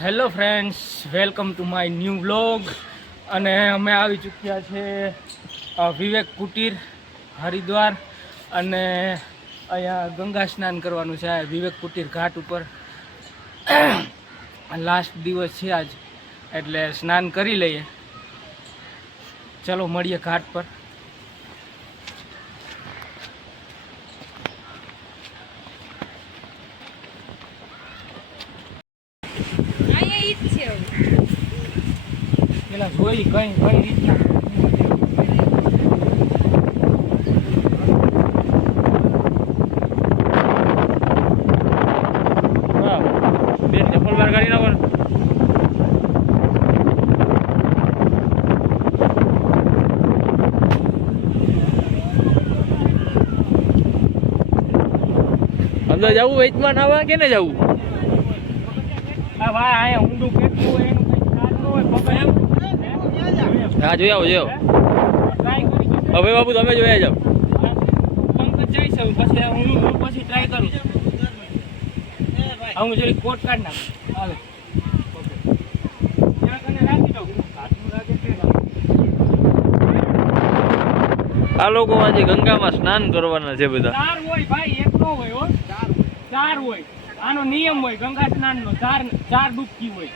Hello friends, welcome to my new vlog. અને અમે આવી ચૂક્યા છે વિવેક કુટીર હરિદ્વાર. અને અહીંયા ગંગા સ્નાન કરવાનું છે વિવેક કુટીર ઘાટ ઉપર. લાસ્ટ દિવસ છે આજ, એટલે સ્નાન કરી લઈએ. ચલો મળીએ ઘાટ પર અહીંયા ઈ જ છે હવે. પેલા જોઈ કઈ કઈ રીતના. અંદર જવું વેચમાં ના કે ને જવું? હા ભાઈ અહીંયા ઊંડું કેટલું હોય એનું કંઈ ખ્યાલ ન હોય પપ્પા એમ હા જોઈ આવો જોઈ આવો. હવે બાબુ તમે જોઈ જાઓ પછી હું પછી ટ્રાય કરું હા, હું જરી કોટ કાઢ નાખ. આ લોકો આજે ગંગામાં સ્નાન કરવાના છે બધા. ચાર હોય ભાઈ એક નો હોય હો. ચાર હોય. આનો નિયમ હોય ગંગા સ્નાનનો. ચાર ચાર ડૂબકી હોય.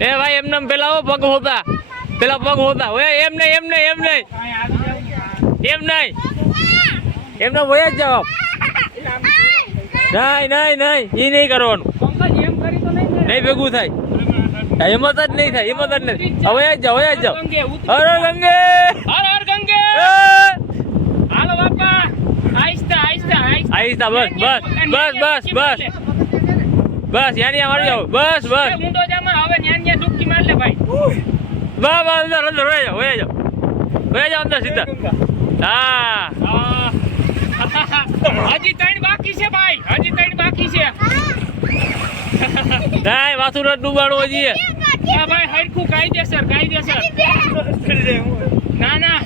એ ભાઈ એમને પેલા પગ હોતા. પેલા પગ હોતા. ઓય એમ નહીં એમ નહીં એમ નહીં. એમ નહીં. એમને વયા જ જાવ નહીં નહીં નહીં. એ નહીં કરવાનું. નહીં ભેગું થાય. હિંમત જ નહીં થાય હિંમત જ નહીં હવે જ જાઓ હવે જ જાઓ. હર. હર ગંગે. હર હર ગંગે. હાલો બાપા. આહિસ્તા આહિસ્તા આહિસ્તા બસ બસ બસ બસ બસ. બસ યાની અમારું જાઓ. બસ બસ એ ઊંડો જામાં હવે ન્યા ન્યા ડૂબકી માર લે ભાઈ બસ બસ અંદર અંદર વયા જાઓ વયા જાઓ. વયા જાઓ અંદર સીધા. હા. હજી ત્રણ બાકી છે ભાઈ હજી ત્રણ બાકી છે. નહીં માથું નથી ડૂબાડવું હજી આ ભાઈ હરખું કાયદેસર કાયદેસર. ના ના.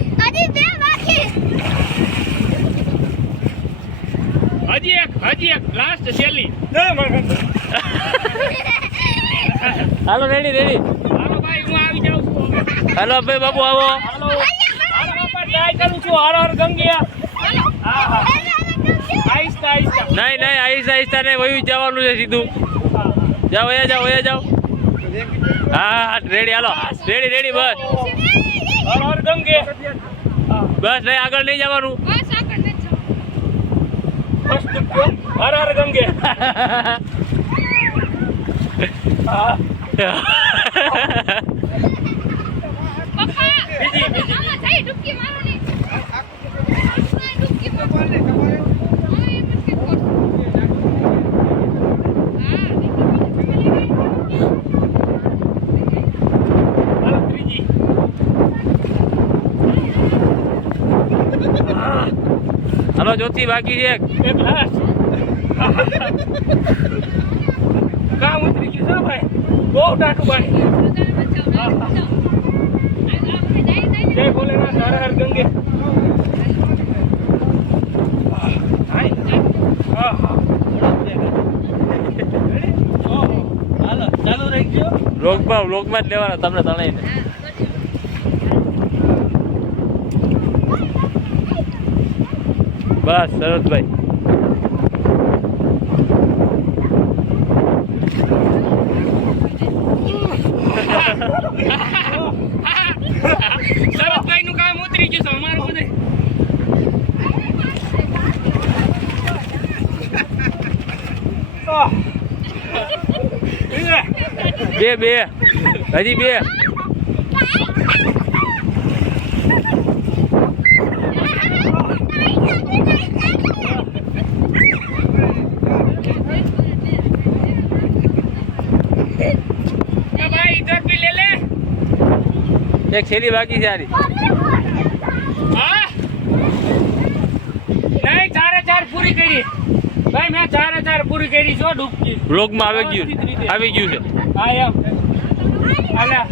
હજી એક હજી એક લાસ્ટ છેલ્લી. હાલો રેડી રેડી હા હા બાબુ આવો. નહીં નહીં આહિસ્તા આહિસ્તા નહીં વયું જવાનું છે સીધું. જાઓ વયા જાઓ વયા જાઓ. હા રેડી હાલો. રેડી રેડી બસ. બસ નહીં આગળ નહીં જવાનું. હર હર ગંગે. હા પપ્પા આમાં જઈ ડૂબકી મારો ને ડૂબકી મારો હાલો ત્રીજી હાલો ચોથી બાકી છે કામ ઉતરી ગયું છે ભાઈ. બહુ ટાટું પાણી. જય ભોલેનાથ હર હર ગંગે. લોકમાં લોકમાં જ લેવાના તમને તણાઈને. બસ શરદભાઈ શરદભાઈ નું કામ ઉતરી ગયું છે અમારું બધે બે બે. હજી બે. એક છેલ્લી બાકી છે આરી હા? નહીં ચારે ચાર પૂરી કરી. ભાઈ મેં ચારે ચાર પૂરી કરી છો ડૂબકી. લોકમાં આવી ગયું. આવી ગયું છે. હા એમ. અલા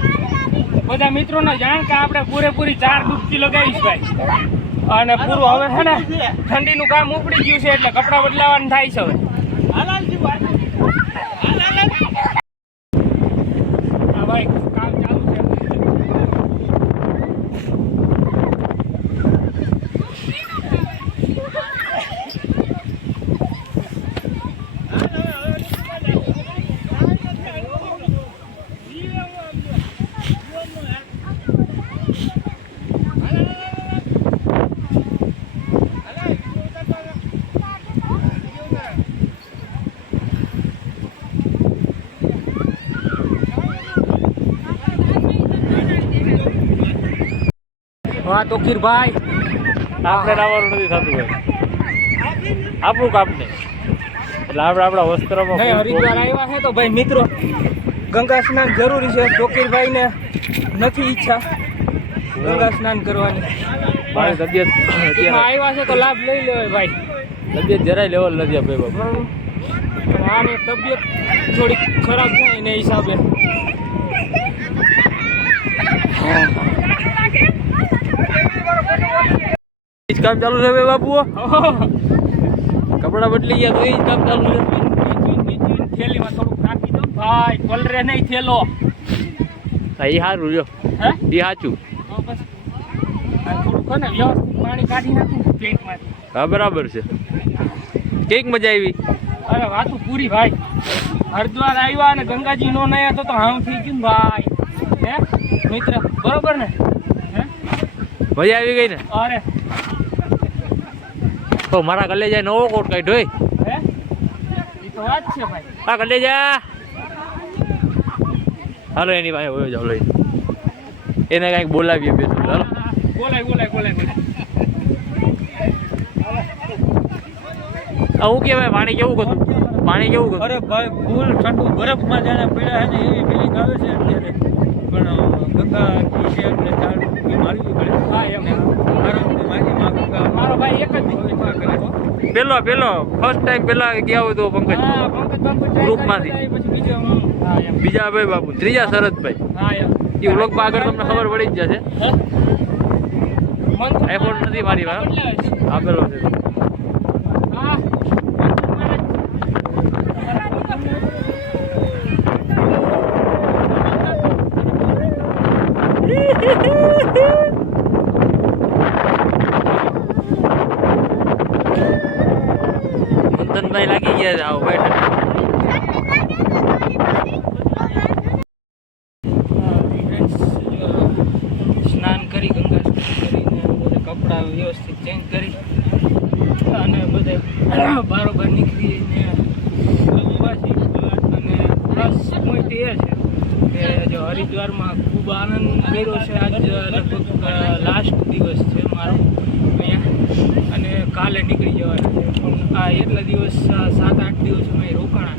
બધા મિત્રોનો જાણ કે આપણે પૂરેપૂરી ચાર ડૂબકી લગાવીશ ભાઈ. અને પૂરું હવે છે ને ઠંડીનું કામ ઉપડી ગયું છે એટલે કપડાં બદલાવાનું થાય છે હવે. હા તોકીરભાઈ આપણે આવવાનું નથી થતું ભાઈ આપણું કામ નહીં. એટલે આપણે આપણા વસ્ત્રમાં નહીં હરિદ્વાર આવ્યા છે તો ભાઈ મિત્રો ગંગા સ્નાન જરૂરી છે. તોકીરભાઈને નથી ઈચ્છા ગંગા સ્નાન કરવાની. મારી તબિયત આવ્યા છે તો લાભ લઈ લેવાય ભાઈ. તબિયત જરાય લેવલ નથી આ ભાઈ બાપુ. બરાબર. આની તબિયત થોડીક ખરાબ થાય એને હિસાબે. એ જ કામ ચાલુ છે ભાઈ બાપુ કપડાં બદલી ગયા તો એ જ કામ ચાલુ છે. થેલીમાં થોડુંક નાખી દો ભાઈ કોલરે નહીં થેલો. એ સારું રહ્યો. હે? એ સાચું થોડુંક ને વ્યવસ્થિત પાણી કાઢી નાખું હા બરાબર છે. કેક મજા આવી? અરે વાતું પૂરી ભાઈ. હરિદ્વાર આવ્યા અને ગંગાજી નો નહીં હતો તો હાવ થઈ ગયું ભાઈ. હે મિત્ર? બરોબર ને? મજા આવી ગઈ ને? અરે. તો મારા કલેજાએ નવો કોટ કાઢ્યો હે? એ તો વાત છે ભાઈ. આ કલેજા. હાલો એની પાસે હોય જાવ લઈ એને કાંઈક બોલાવીએ બે હાલો. બોલાય બોલાય બોલાય બોલાય હું કહેવાય પાણી કેવું હતું પાણી કેવું હતું અરે ભાઈ ફૂલ ઠંડુ બરફમાં જાણે પીડા છે ને એવી ફિલિંગ આવે છે અત્યારે. પણ ગંગા કી એટલે ચાર પેલો પેલો ફર્સ્ટ ટાઈમ પેલા ગયા હોય તો પંકજ. હા માંથી બીજો ભાઈ બાપુ ત્રીજા શરદભાઈ. એ વ્લોગમાં આગળ તમને ખબર પડી જ જશે. આઈફોન નથી મારી વાત. આપેલો છે હા મંથનભાઈ લાગી ગયા છે, આવો બેઠા. સ્નાન કરી, ગંગા કરીને બધા કપડાં વ્યવસ્થિત ચેન્જ કરી અને બધે બારોબાર નીકળીને અને પ્લસ પોઈન્ટ એ છે હરિદ્વારમાં ખૂબ આનંદ કર્યો છે. આજ લગભગ લાસ્ટ દિવસ છે મારો અહીંયા. અને કાલે નીકળી જવાના છે. પણ આ એટલા દિવસ સાત, આઠ દિવસ અમે રોકાણા.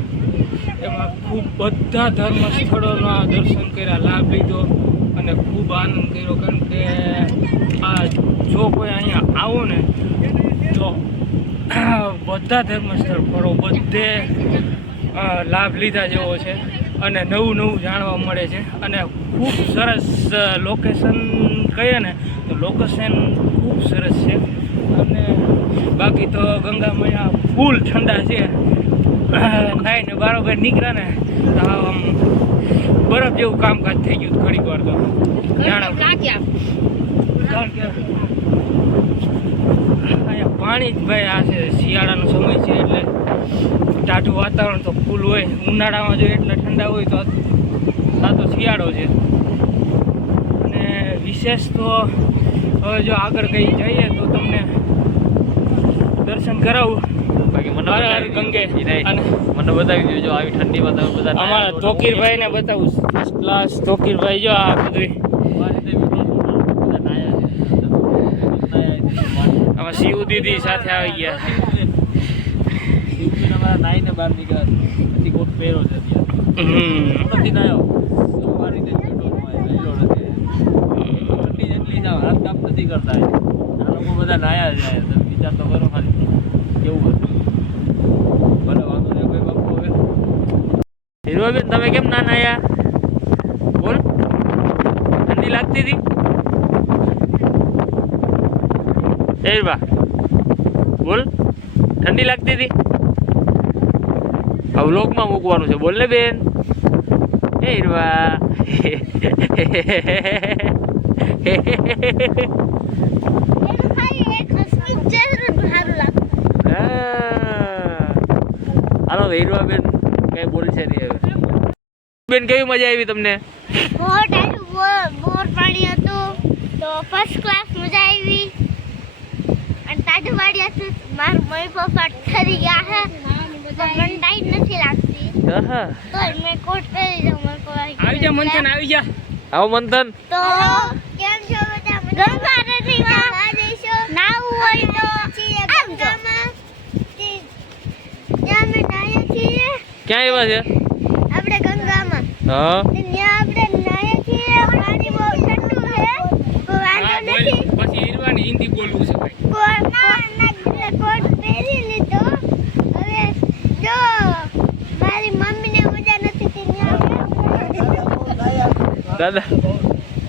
એમાં ખૂબ બધા ધર્મ સ્થળોના દર્શન કર્યા, લાભ લીધો અને ખૂબ આનંદ કર્યો. કારણ કે આ જો કોઈ અહીંયા આવો ને, તો બધા ધર્મ સ્થળ ફરો. બધે લાભ લીધા જેવો છે. અને નવું નવું જાણવા મળે છે. અને ખૂબ સરસ લોકેશન કહીએ ને તો લોકેશન ખૂબ સરસ છે. અને બાકી તો ગંગા મૈયા ફૂલ ઠંડા છે. નાઈને બારોબાર નીકળ્યા ને તો આમ બરફ જેવું કામકાજ થઈ ગયું ઘડીક વાર તો. જાણે. અહીંયા પાણી જ ભાઈ આ છે શિયાળાનો સમય છે એટલે ટાઢું વાતાવરણ તો ફૂલ હોય. ઉનાળામાં જો એટલા ઠંડા હોય તો આ તો શિયાળો છે. અને વિશેષ તો હવે જો આગળ કંઈ જઈએ તો તમને દર્શન કરાવું. બાકી મને ગંગે. અને- મને બતાવી દેજો આવી ઠંડીમાં તમે બધા અમારા તોકીરભાઈને બતાવું. ક્લાસ તોકીરભાઈ જો આ બધું આમાં શિવ દીદી સાથે આવી ગયા નાઈને બહાર નીકળ્યા પછી કોટ પહેર્યો છે અત્યારે. નથી નાયો સવારી રીતે છૂટો નથી. ઠંડી જેટલી છે હાથ કામ નથી કરતા આ લોકો બધા નાયા જાય તમે વિચાર તો કરો ખાલી. કેવું હતું? ભલે વાંધો નહીં ભાઈ બાપુ હવે. હીરોબેન તમે કેમ ના નાયા? બોલ. ઠંડી લાગતી હતી? એ બા બોલ. ઠંડી લાગતી હતી? આ વ્લોગમાં મૂકવાનું છે. બોલ ને બેન. હે હીરવા હાલો હિરવા બેન, કઈ બોલશે નહીં હવે. બેન, કેવી મજા આવી તમને? બોર પાણી હતું. તો ફર્સ્ટ ક્લાસ મજા આવી. અને તાજું વાડી હતું, મારા મમ્મી પપ્પા ઠરી ગયા હે. તો મને નથી લાગતી. આહા. મેં કોટ પહેરી જાઉં મારા પપ્પા આવી જા મંથન આવી જા. આવો મંથન. તો કેમ છો બધા? ગંગા નદીમાં નાવું હોય તો. ગંગામાં. ત્યાં અમે નાહ્યા છીએ. ક્યાં આવ્યા છે? આપણે ગંગામાં. હા. ત્યાં આપણે નાહ્યા છીએ. પાણી બહુ ઠંડુ છે. કોઈ વાંધો નથી. પછી હીરવાની હિન્દી બોલવું છે ભાઈ. કોટ કોટ પહેરી લીધો હવે જો મારી મમ્મીને મજા નથી થી દાદા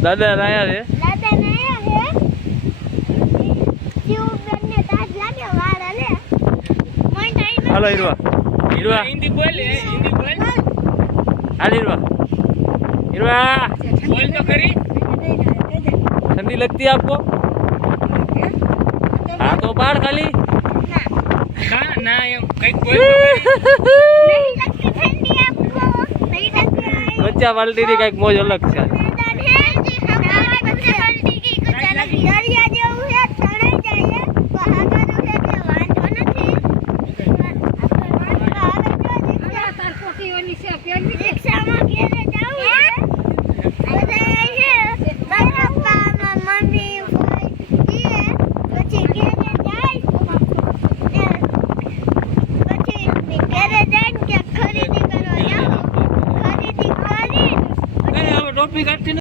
દાદા આયા છે. દાદા આયા છે? જીવ બને તાજ લાગે વાળા લે મોય ટાઈમ હાલો ઈરવા. ઈરવા. હિન્દી બોલ હિન્દી બોલ. હાલ ઈરવા. ઈરવા. બોલ તો ખરી. ઠંડી લગતી આપકો હા તો પાડ ખાલી. ના ના એમ કંઈક બોલ નહીં બચ્ચા વાલટીની કાંઈક મોજ અલગ છે